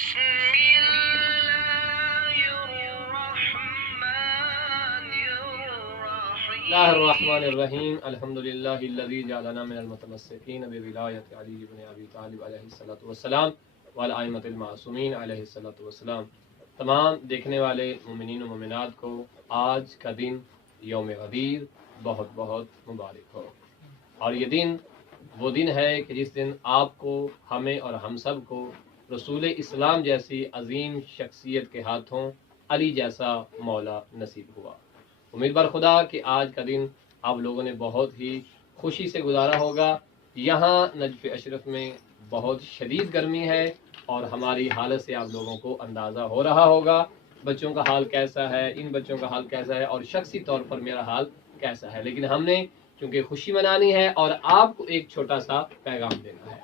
बिस्मिल्लाहिर्रहमानिर्रहीम अल्हम्दुलिल्लाहिल्लज़ी जअलना मिनल मुतमस्सिकीन बिविलायति अली इब्न अबी तालिब अलैहिस्सलातु वस्सलाम वल आइम्मतिल मासूमीन अलैहिस्सलातु वस्सलाम। तमाम देखने वाले मोमिनीन व मोमिनात को आज का दिन यौम गदीर बहुत बहुत मुबारक हो। और ये दिन वो दिन है कि जिस दिन आपको, हमें और हम सब को रसूल इस्लाम जैसी अजीम शख्सियत के हाथों अली जैसा मौला नसीब हुआ। उम्मीद बर खुदा कि आज का दिन आप लोगों ने बहुत ही खुशी से गुजारा होगा। यहाँ नजफ़ अशरफ में बहुत शदीद गर्मी है और हमारी हालत से आप लोगों को अंदाज़ा हो रहा होगा बच्चों का हाल कैसा है, इन बच्चों का हाल कैसा है और शख्सी तौर पर मेरा हाल कैसा है। लेकिन हमने क्योंकि खुशी मनानी है और आपको एक छोटा सा पैगाम देना है,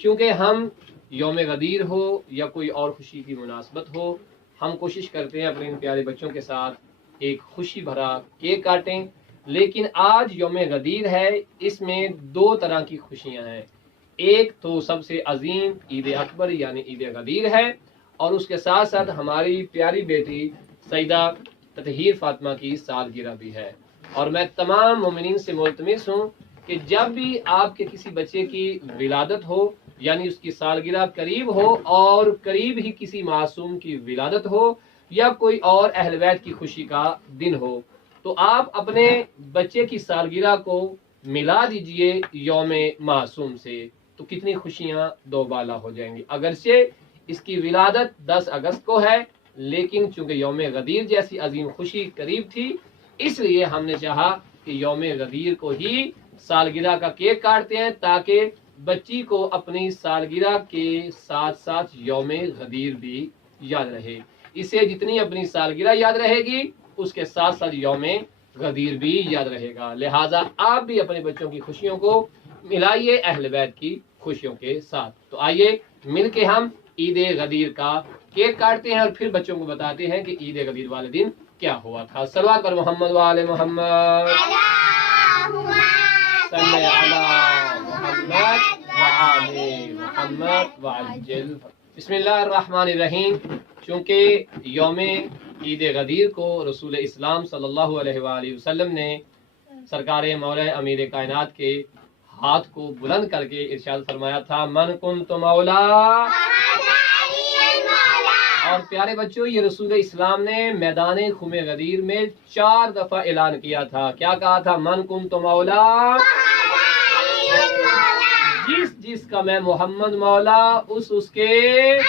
क्योंकि हम यौम गदीर हो या कोई और खुशी की मुनासबत हो, हम कोशिश करते हैं अपने इन प्यारे बच्चों के साथ एक खुशी भरा केक काटें। लेकिन आज यौम गदीर है, इसमें दो तरह की खुशियां हैं। एक तो सबसे अजीम ईद अकबर यानी ईद गदीर है और उसके साथ साथ हमारी प्यारी बेटी सईदा ततहीर फातिमा की सालगिरह भी है। और मैं तमाम मोमिनीन से मुल्तमिस हूँ कि जब भी आपके किसी बच्चे की विलादत हो यानी उसकी सालगिरह करीब हो और करीब ही किसी मासूम की विलादत हो या कोई और अहल बैत की खुशी का दिन हो, तो आप अपने बच्चे की सालगिरह को मिला दीजिए यौम मासूम से, तो कितनी खुशियां दो बाला हो जाएंगी। अगरचे इसकी विलादत 10 अगस्त को है, लेकिन चूंकि यौम गदीर जैसी अजीम खुशी करीब थी, इसलिए हमने चाहा कि यौम गदीर को ही सालगिरह का केक काटते हैं ताकि बच्ची को अपनी सालगिरह के साथ साथ यौम गदीर भी याद रहे। इसे जितनी अपनी सालगिरह याद रहेगी उसके साथ साथ यौम गदीर भी याद रहेगा। लिहाजा आप भी अपने बच्चों की खुशियों को मिलाइए अहल बैत की खुशियों के साथ। तो आइए मिलके हम ईद गदीर का केक काटते हैं और फिर बच्चों को बताते हैं कि ईद गदीर वाले दिन क्या हुआ था। सल्लल्लाहु पर मोहम्मद व आले मोहम्मद, सल्ले अला मोहम्मद व आले मोहम्मद व अज्जिल। बिस्मिल्लाहिर्रहमानिर्रहीम। चूँकि यौम ईद गदीर को रसूल इस्लाम सल्लल्लाहु अलैहि वसल्लम ने सरकार मौला अमीर कायनात के हाथ को बुलंद करके इरशाद फरमाया था, मन कुन्तु मौला। और प्यारे बच्चों, ये रसूल इस्लाम ने मैदान खुमे गदीर में 4 दफा ऐलान किया था। क्या कहा था? मन कुन्तु मौला, जिसका मैं मोहम्मद मौला, उसके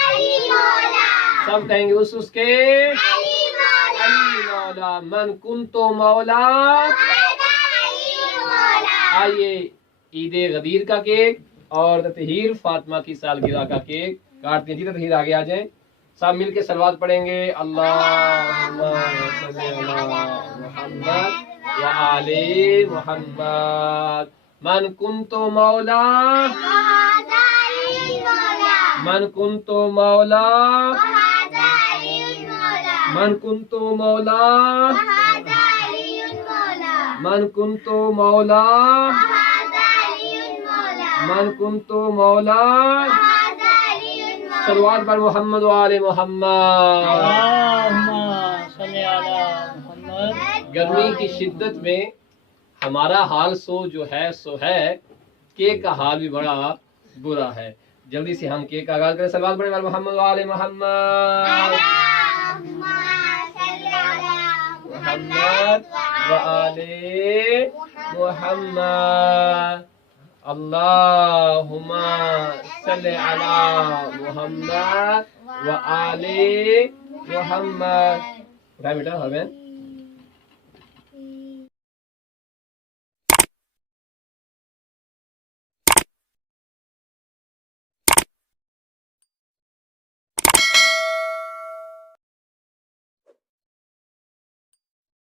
सब कहेंगे उसके अली मौला। मन कुन्तु मौला। आइए ईद गदीर का केक और ततहीर फातिमा की सालगिरह का केक काटते हैं। जी ततहीर आगे आ जाएं, सब मिलके सलवात पढ़ेंगे। अल्लाहुम्मा सल्ली अला मुहम्मद व आले मुहम्मद। मन कुन्तु मौला, मन कुन्तु मौला, मन कुन्तु मौला, मन कुन्तु मौला, मन कुन्तु मौला। सल्लल्लाहु पर मोहम्मद व आले मोहम्मद। गर्मी की शिद्दत में हमारा हाल जो है सो है, केक का हाल भी बड़ा बुरा है। जल्दी से हम केक का आगाज करें। सल्लल्लाहु अलैहि मोहम्मद व आले मोहम्मद, मोहम्मद व आले मोहम्मद। अल्लाहुम्मा सल्ली अला मुहम्मद व आले मुहम्मद। उठाए बेटा हमें।